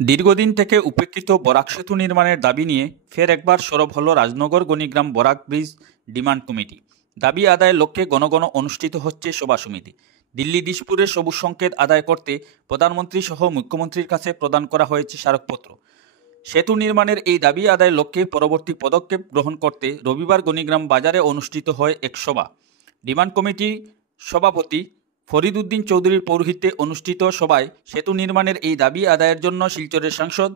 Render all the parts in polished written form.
দীর্ঘদিন থেকে উপেক্ষিত বরাক সেতু নির্মাণের দাবি নিয়ে ফের একবার সরব হল Rajnagar Ganigram Barak bridge demand committee. দাবি আদায়ের লক্ষ্যে ঘন ঘন অনুষ্ঠিত হচ্ছে সভা সমিতি। দিল্লি দিশপুরের সবুজ সংকেত আদায় করতে প্রধানমন্ত্রী সহ মুখ্যমন্ত্রীর কাছে প্রদান করা হয়েছে স্মারকপত্র। সেতু নির্মাণের এই দাবি আদায়ের লক্ষ্যে পরবর্তী পদক্ষেপ গ্রহণ করতে রবিবার গণিগ্রাম বাজারে অনুষ্ঠিত হয় এক সভা। ডিমান্ড কমিটির সভাপতি ফরিদ উদ্দিন চৌধুরীর পৌরোহিত্যে অনুষ্ঠিত সভায় সেতু নির্মাণের এই দাবি আদায়ের জন্য শিলচরের সাংসদ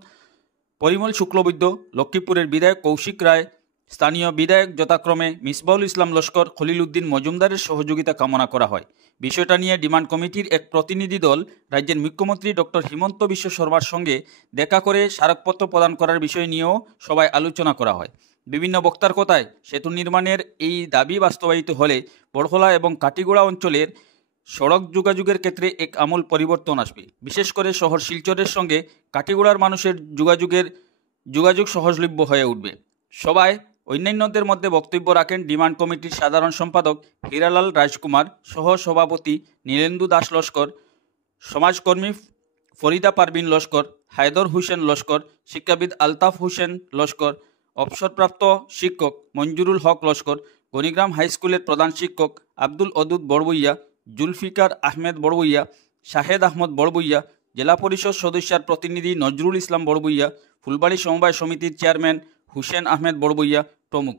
পরিমল শুক্লবৈদ্য, লক্ষ্মীপুরের বিধায়ক কৌশিক রায়, স্থানীয় বিধায়ক যথাক্রমে মিসবাউল ইসলাম লস্কর, খলিল উদ্দিন মজুমদারের সহযোগিতা কামনা করা হয়। বিষয়টা নিয়ে ডিমান্ড কমিটির এক প্রতিনিধি দল রাজ্যের মুখ্যমন্ত্রী ডক্টর হিমন্ত বিশ্ব শর্মার সঙ্গে দেখা করে স্মারকপত্র প্রদান করার বিষয় নিয়েও সভায় আলোচনা করা হয়। বিভিন্ন বক্তার কথায় সেতু নির্মাণের এই দাবি বাস্তবায়িত হলে বড়খলা এবং কাটিগোড়া অঞ্চলের সড়ক যোগাযোগের ক্ষেত্রে এক আমূল পরিবর্তন আসবে। বিশেষ করে শহর শিলচরের সঙ্গে কাটিগোড়ার মানুষের যোগাযোগ সহজলভ্য হয়ে উঠবে। সভায় অন্যান্যদের মধ্যে বক্তব্য রাখেন ডিমান্ড কমিটির সাধারণ সম্পাদক হীরালাল রাজকুমার, সহ সভাপতি নীলেন্দু দাস লস্কর, সমাজকর্মী ফরিদা পারভিন লস্কর, হায়দর হোসেন লস্কর, শিক্ষাবিদ আলতাফ হোসেন লস্কর, অবসরপ্রাপ্ত শিক্ষক মঞ্জুরুল হক লস্কর, গণিগ্রাম হাইস্কুলের প্রধান শিক্ষক আব্দুল অদুদ বড়বইয়া, জুলফিকার আহমেদ বড়বইয়া, শাহেদ আহমদ বড়বইয়া, জেলা পরিষদ সদস্যার প্রতিনিধি নজরুল ইসলাম বড়বইয়া, ফুলবাড়ি সমবায় সমিতির চেয়ারম্যান হুসেন আহমেদ বড়বইয়া প্রমুখ।